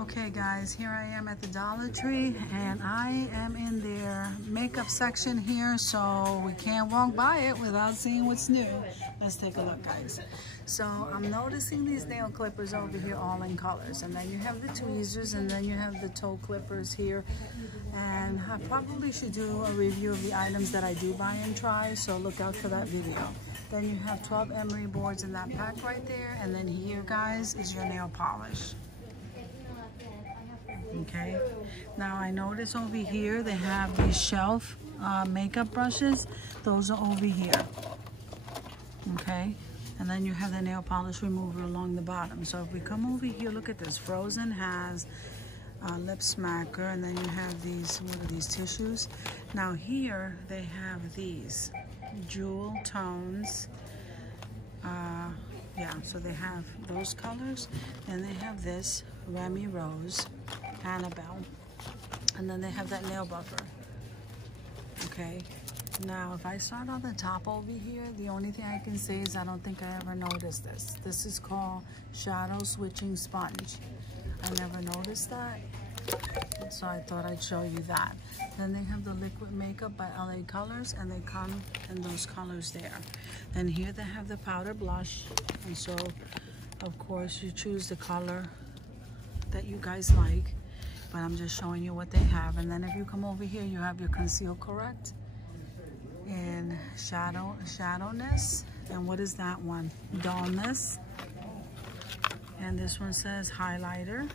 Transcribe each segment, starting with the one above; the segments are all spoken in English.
Okay guys, here I am at the Dollar Tree and I am in their makeup section here, so we can't walk by it without seeing what's new. Let's take a look, guys. So I'm noticing these nail clippers over here all in colors, and then you have the tweezers, and then you have the toe clippers here. And I probably should do a review of the items that I do buy and try, so look out for that video. Then you have 12 emery boards in that pack right there, and then here, guys, is your nail polish. Okay, now I notice over here they have these shelf makeup brushes. Those are over here. Okay, and then you have the nail polish remover along the bottom. So if we come over here, look at this. Frozen has lip smacker, and then you have these, what are these, tissues? Now here they have these jewel tones. Yeah, so they have those colors, and they have this Remy Rose, Annabelle, and then they have that nail buffer. Okay, now if I start on the top over here, the only thing I can say is I don't think I ever noticed this. This is called shadow switching sponge. I never noticed that, so I thought I'd show you that. Then they have the liquid makeup by LA Colors, and they come in those colors there. And here they have the powder blush, and so of course you choose the color that you guys like, but I'm just showing you what they have. And then if you come over here, you have your conceal correct in shadowness, and what is that one? Dullness. And this one says highlighter,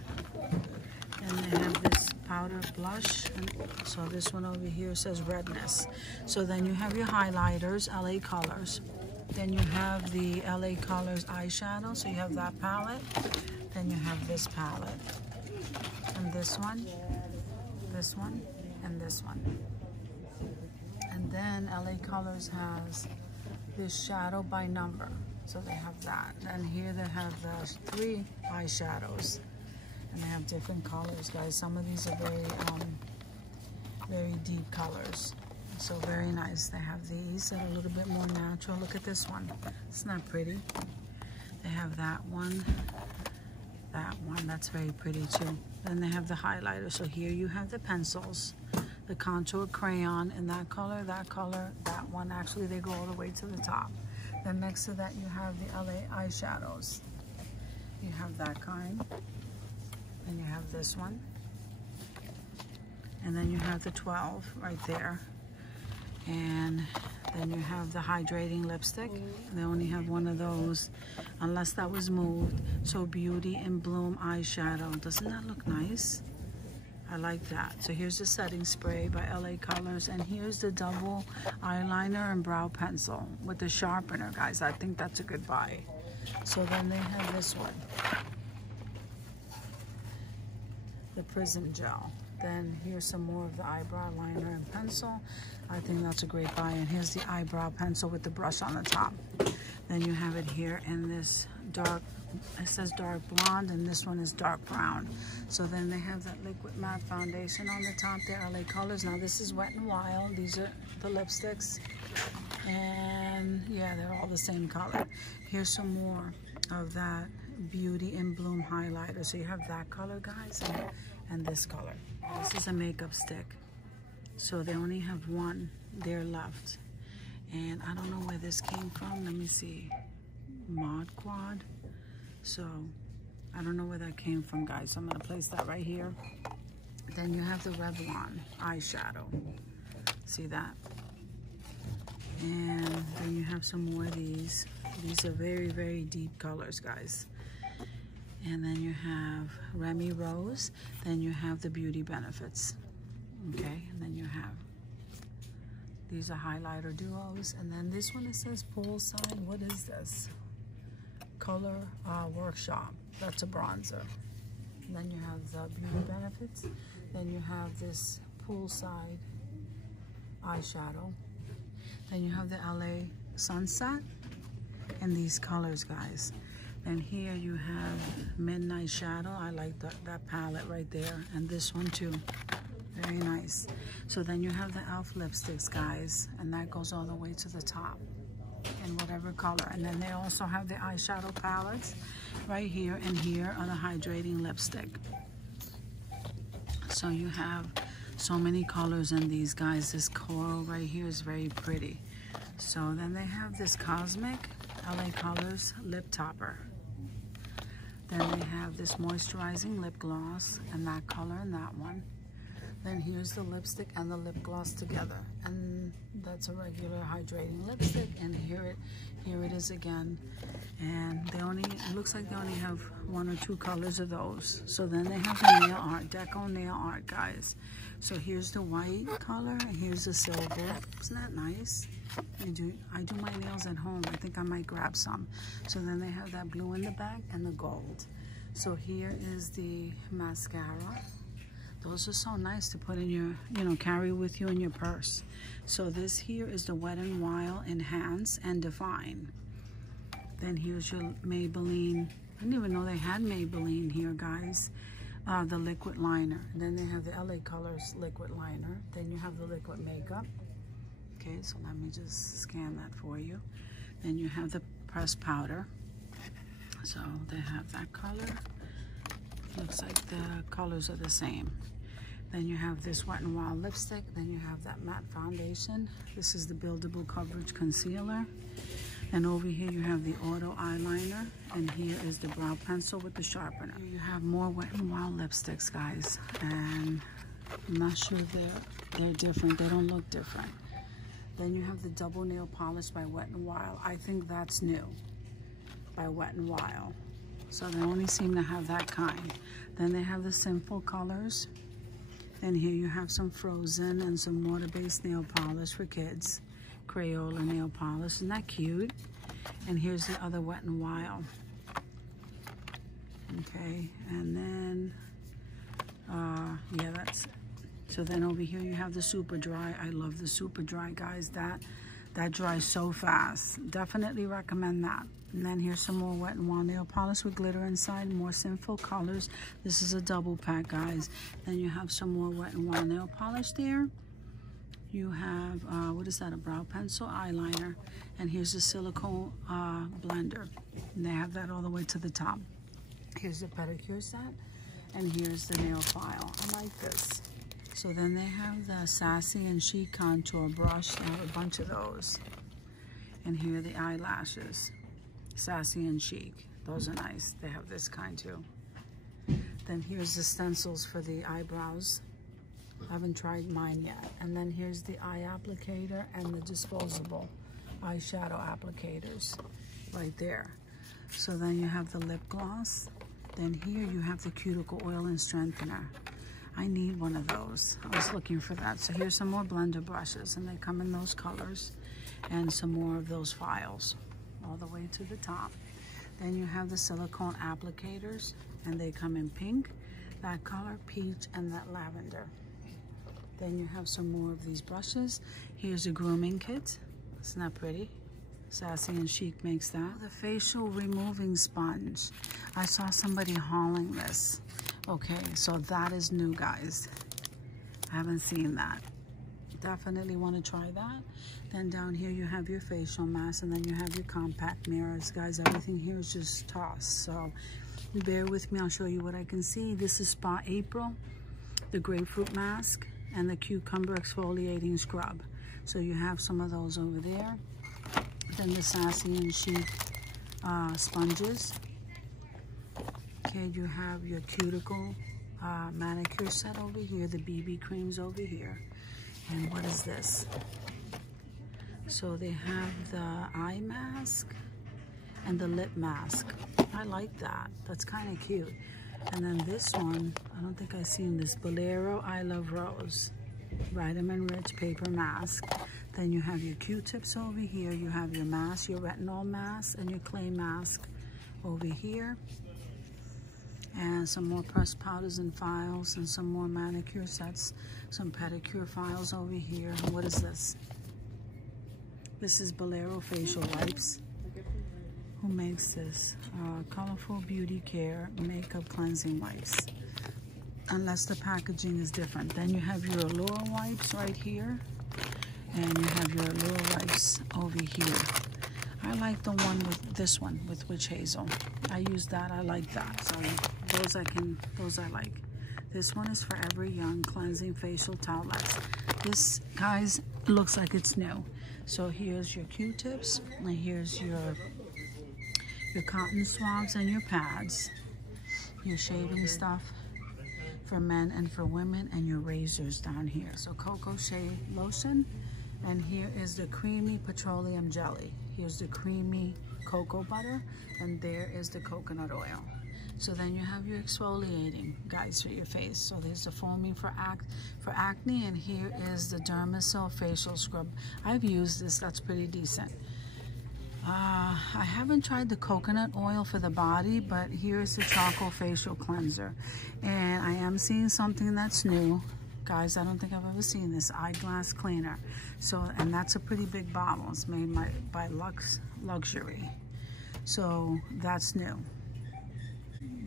and they have this powder blush, and so this one over here says redness. So then you have your highlighters, LA Colors. Then you have the LA Colors eyeshadow, so you have that palette. Then you have this palette, and this one, and this one. And then LA Colors has this shadow by number, so they have that. And here they have the 3 eyeshadows, and they have different colors, guys. Some of these are very deep colors, so very nice. They have these that are a little bit more natural. Look at this one, it's not pretty. They have that one, that's very pretty too. Then they have the highlighter. So here you have the pencils, the contour crayon in that color, that one. Actually, they go all the way to the top. Then next to that you have the LA eyeshadows. You have that kind. And you have this one. And then you have the 12 right there. And then you have the hydrating lipstick. They only have one of those, unless that was moved. So Beauty in Bloom eyeshadow. Doesn't that look nice? I like that. So here's the setting spray by LA Colors, and here's the double eyeliner and brow pencil with the sharpener, guys. I think that's a good buy. So then they have this one, the Prism Gel. Then here's some more of the eyebrow liner and pencil. I think that's a great buy. And here's the eyebrow pencil with the brush on the top. Then you have it here in this dark, it says dark blonde, and this one is dark brown. So then they have that liquid matte foundation on the top there, LA Colors. Now this is Wet n Wild. These are the lipsticks, and yeah, they're all the same color. Here's some more of that Beauty in Bloom highlighter. So you have that color, guys, and this color. This is a makeup stick, so they only have one there left, and I don't know where this came from. Let me see. Mod Quad. So I don't know where that came from, guys. So I'm gonna place that right here. Then you have the Revlon eyeshadow. See that? And then you have some more of these. These are very deep colors, guys. And then you have Remy Rose. Then you have the Beauty Benefits. Okay, and then you have, these are highlighter duos. And then this one, it says Poolside. What is this? Color Workshop. That's a bronzer. And then you have the Beauty Benefits. Then you have this Poolside eyeshadow. Then you have the LA Sunset in these colors, guys. And here you have Midnight Shadow. I like that palette right there. And this one too. Very nice. So then you have the e.l.f. lipsticks, guys. And that goes all the way to the top in whatever color. And then they also have the eyeshadow palettes right here, and here are the hydrating lipstick. So you have so many colors in these, guys. This coral right here is very pretty. So then they have this Cosmic LA Colors lip topper. Then they have this moisturizing lip gloss and that color and that one. Then here's the lipstick and the lip gloss together, and that's a regular hydrating lipstick. And here it is again. And it looks like they only have 1 or 2 colors of those. So then they have the nail art, Deco Nail Art, guys. So here's the white color and here's the silver. Isn't that nice? I do my nails at home. I think I might grab some. So then they have that blue in the back and the gold. So here is the mascara. Those are so nice to put in your, carry with you in your purse. So this here is the Wet n Wild Enhance and Define. Then here's your Maybelline. I didn't even know they had Maybelline here, guys. The liquid liner. And then they have the LA Colors liquid liner. Then you have the liquid makeup. Okay, so let me just scan that for you. Then you have the pressed powder. So they have that color. Looks like the colors are the same. Then you have this Wet n Wild lipstick. Then you have that matte foundation. This is the Buildable Coverage Concealer. And over here you have the Auto Eyeliner. And here is the brow pencil with the sharpener. Here you have more Wet n Wild lipsticks, guys. And I'm not sure they're different. They don't look different. Then you have the Double Nail Polish by Wet n Wild. I think that's new by Wet n Wild. So they only seem to have that kind. Then they have the Sinful Colors. And here you have some Frozen and some water-based nail polish for kids. Crayola nail polish. Isn't that cute? And here's the other Wet n Wild. Okay, and then, yeah, that's it. So then over here you have the Super Dry. I love the Super Dry, guys. That dries so fast. Definitely recommend that. And then here's some more Wet n Wild nail polish with glitter inside, more Sinful Colors. This is a double pack, guys. Then you have some more Wet n Wild nail polish there. You have, what is that, a brow pencil eyeliner. And here's the silicone blender. And they have that all the way to the top. Here's the pedicure set. And here's the nail file. I like this. So then they have the Sassy and Chic Contour Brush. They have a bunch of those. And here are the eyelashes. Sassy and Chic. Those are nice. They have this kind too. Then here's the stencils for the eyebrows. I haven't tried mine yet. And then here's the eye applicator and the disposable eyeshadow applicators right there. So then you have the lip gloss. Then here you have the cuticle oil and strengthener. I need one of those. I was looking for that. So here's some more blender brushes, and they come in those colors, and some more of those files all the way to the top. Then you have the silicone applicators, and they come in pink, that color, peach, and that lavender. Then you have some more of these brushes. Here's a Grooming Kit. Isn't that pretty? Sassy and Chic makes that. The facial removing sponge. I saw somebody hauling this. Okay, so that is new, guys. I haven't seen that. Definitely want to try that. Then down here you have your facial mask, and then you have your compact mirrors. Guys, everything here is just tossed. So bear with me, I'll show you what I can see. This is Spa April, the grapefruit mask, and the cucumber exfoliating scrub. So you have some of those over there. Then the Sassy and Chic sponges. Okay, you have your cuticle manicure set over here, the BB creams over here. And what is this? So they have the eye mask and the lip mask. I like that. That's kind of cute. And then this one, I don't think I've seen this, Bolero I Love Rose Vitamin Rich Paper Mask. Then you have your Q-tips over here. You have your mask, your retinol mask, and your clay mask over here. And some more pressed powders and files, and some more manicure sets, some pedicure files over here. And what is this? This is Bolero facial wipes. Who makes this? Colorful Beauty Care makeup cleansing wipes. Unless the packaging is different. Then you have your Allure wipes right here. And you have your Allure wipes over here. I like the one with this one with witch hazel. I use that. I like that. So those I like. This one is Forever Young Cleansing Facial Towelettes. This, guys, looks like it's new. So here's your Q-tips, and here's your cotton swabs and your pads, your shaving stuff for men and for women, and your razors down here. So cocoa shea lotion, and here is the creamy petroleum jelly. Here's the creamy cocoa butter, and there is the coconut oil. So then you have your exfoliating, guys, for your face. So there's the foaming for acne, and here is the Dermacell facial scrub. I've used this, that's pretty decent. I haven't tried the coconut oil for the body, but here's the charcoal facial cleanser. And I am seeing something that's new. Guys, I don't think I've ever seen this, eyeglass cleaner. So, and that's a pretty big bottle. It's made by Luxury. So that's new.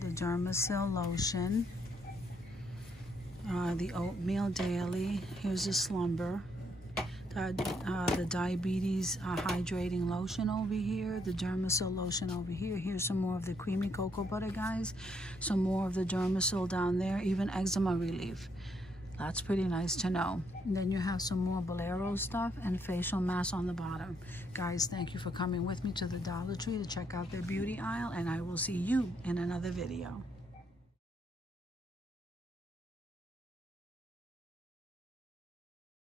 The Dermacell lotion, the oatmeal daily. Here's the slumber. The diabetes hydrating lotion over here, the Dermacell lotion over here. Here's some more of the creamy cocoa butter, guys. Some more of the Dermacell down there, even eczema relief. That's pretty nice to know. And then you have some more Bolero stuff and facial mask on the bottom. Guys, thank you for coming with me to the Dollar Tree to check out their beauty aisle, and I will see you in another video.